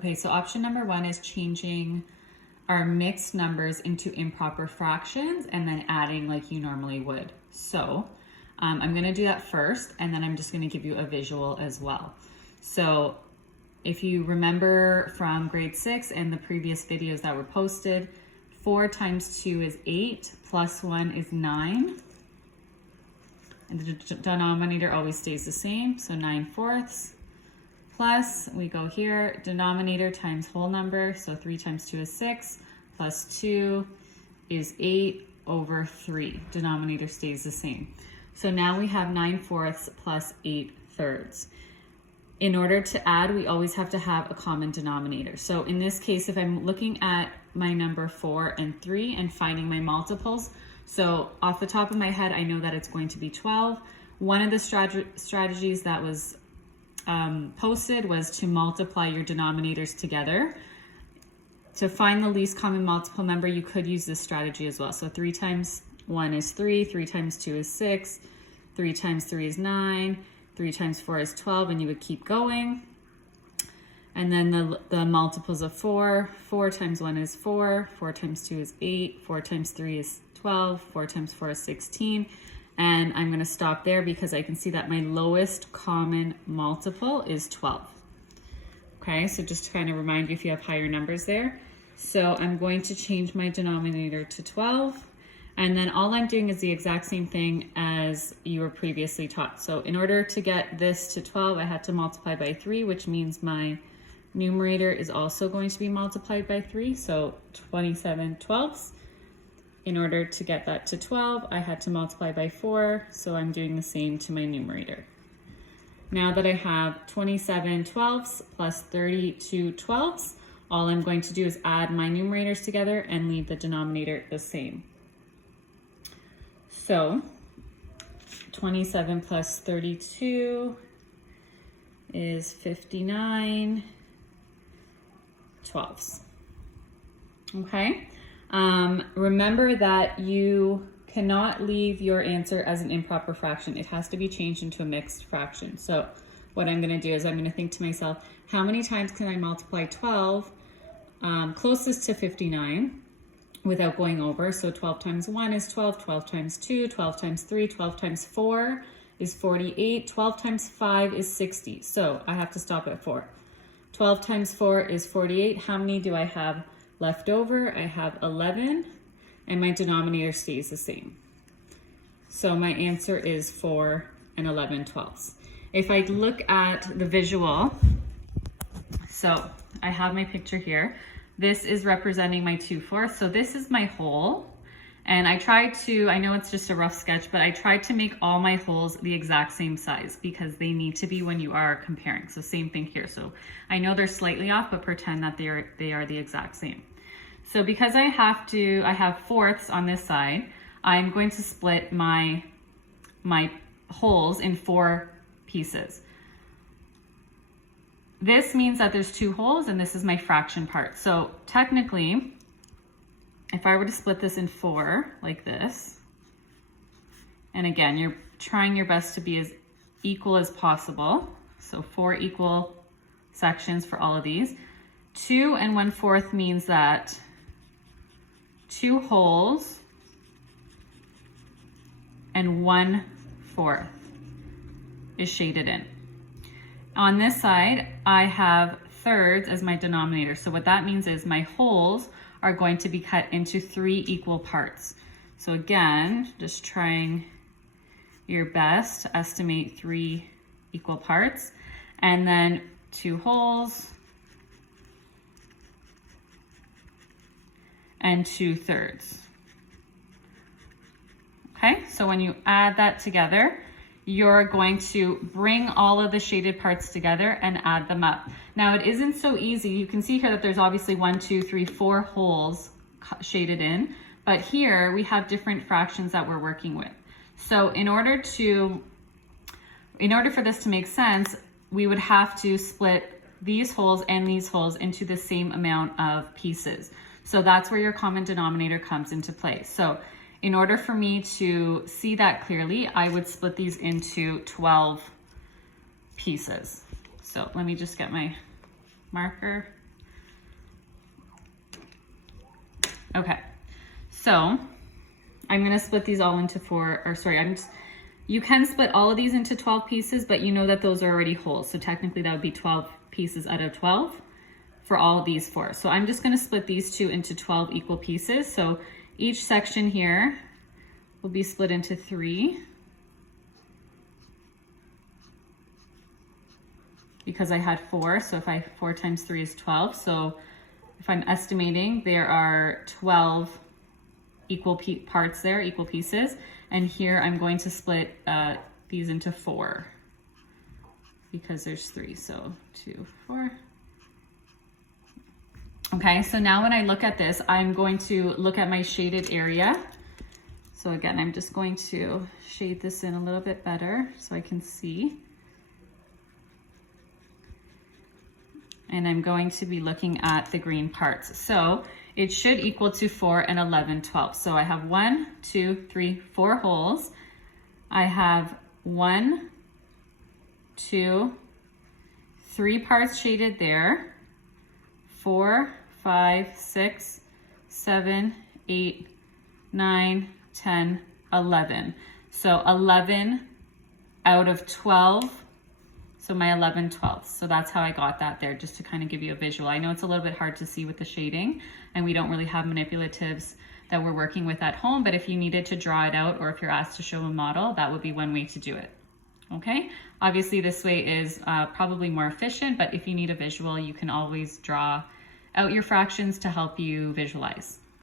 Okay, so option number 1 is changing our mixed numbers into improper fractions and then adding like you normally would. So I'm gonna do that first, and then I'm just gonna give you a visual as well. So if you remember from grade 6 and the previous videos that were posted, 4 times 2 is 8, plus 1 is 9. And the denominator always stays the same, so 9/4. Plus, we go here, denominator times whole number, so 3 times 2 is 6, plus 2 is 8 over 3. Denominator stays the same. So now we have 9/4 plus 8/3. In order to add, we always have to have a common denominator. So in this case, if I'm looking at my number 4 and 3 and finding my multiples, so off the top of my head, I know that it's going to be 12. One of the strategies that was posted was to multiply your denominators together. To find the least common multiple number, you could use this strategy as well. So 3 times 1 is 3, 3 times 2 is 6, 3 times 3 is 9, 3 times 4 is 12, and you would keep going. And then the multiples of 4, 4 times 1 is 4, 4 times 2 is 8, 4 times 3 is 12, 4 times 4 is 16. And I'm gonna stop there because I can see that my lowest common multiple is 12. Okay, so just to kind of remind you if you have higher numbers there. So I'm going to change my denominator to 12. And then all I'm doing is the exact same thing as you were previously taught. So in order to get this to 12, I had to multiply by 3, which means my numerator is also going to be multiplied by 3. So 27/12. In order to get that to 12, I had to multiply by 4, so I'm doing the same to my numerator. Now that I have 27/12 plus 32/12, all I'm going to do is add my numerators together and leave the denominator the same. So 27 plus 32 is 59/12. Okay. Remember that you cannot leave your answer as an improper fraction. It has to be changed into a mixed fraction. So what I'm going to do is I'm going to think to myself, how many times can I multiply 12 closest to 59 without going over? So 12 times 1 is 12, 12 times 2, 12 times 3, 12 times 4 is 48, 12 times 5 is 60. So I have to stop at 4. 12 times 4 is 48. How many do I have left over? I have 11, and my denominator stays the same. So my answer is 4 and 11/12. If I look at the visual, so I have my picture here. This is representing my 2/4. So this is my whole. And I tried to, I know it's just a rough sketch, but I tried to make all my holes the exact same size because they need to be when you are comparing. So same thing here. So I know they're slightly off, but pretend that they are the exact same. So because I have fourths on this side, I'm going to split my holes in 4 pieces. This means that there's 2 holes and this is my fraction part. So technically, if I were to split this in 4 like this, and again, you're trying your best to be as equal as possible. So 4 equal sections for all of these. 2 1/4 means that 2 holes and 1/4 is shaded in. On this side, I have thirds as my denominator. So what that means is my holes are going to be cut into 3 equal parts. So again, just trying your best to estimate 3 equal parts, and then 2 holes and 2/3. Okay, so when you add that together, you're going to bring all of the shaded parts together and add them up. Now it isn't so easy. You can see here that there's obviously 1, 2, 3, 4 holes shaded in, but here we have different fractions that we're working with. So in order for this to make sense, we would have to split these holes and these holes into the same amount of pieces. So that's where your common denominator comes into play. So in order for me to see that clearly, I would split these into 12 pieces. So let me just get my marker. Okay, so I'm gonna split these all into you can split all of these into 12 pieces, but you know that those are already whole. So technically that would be 12 pieces out of 12 for all of these 4. So I'm just gonna split these 2 into 12 equal pieces. So each section here will be split into 3. Because I had 4, so 4 times 3 is 12. So if I'm estimating, there are 12 equal parts there, equal pieces. And here I'm going to split these into 4 because there's 3, so 2, 4. Okay, so now when I look at this, I'm going to look at my shaded area. So again, I'm just going to shade this in a little bit better so I can see. And I'm going to be looking at the green parts. So it should equal to 4 and 11 12. So I have 1, 2, 3, 4 holes. I have 1, 2, 3 parts shaded there. 4, 5, 6, 7, 8, 9, 10, 11. So 11 out of 12. So my 11 12ths. So that's how I got that there, just to kind of give you a visual. I know it's a little bit hard to see with the shading, and we don't really have manipulatives that we're working with at home, but if you needed to draw it out, or if you're asked to show a model, that would be one way to do it. Okay, obviously this way is probably more efficient, but if you need a visual, you can always draw out your fractions to help you visualize.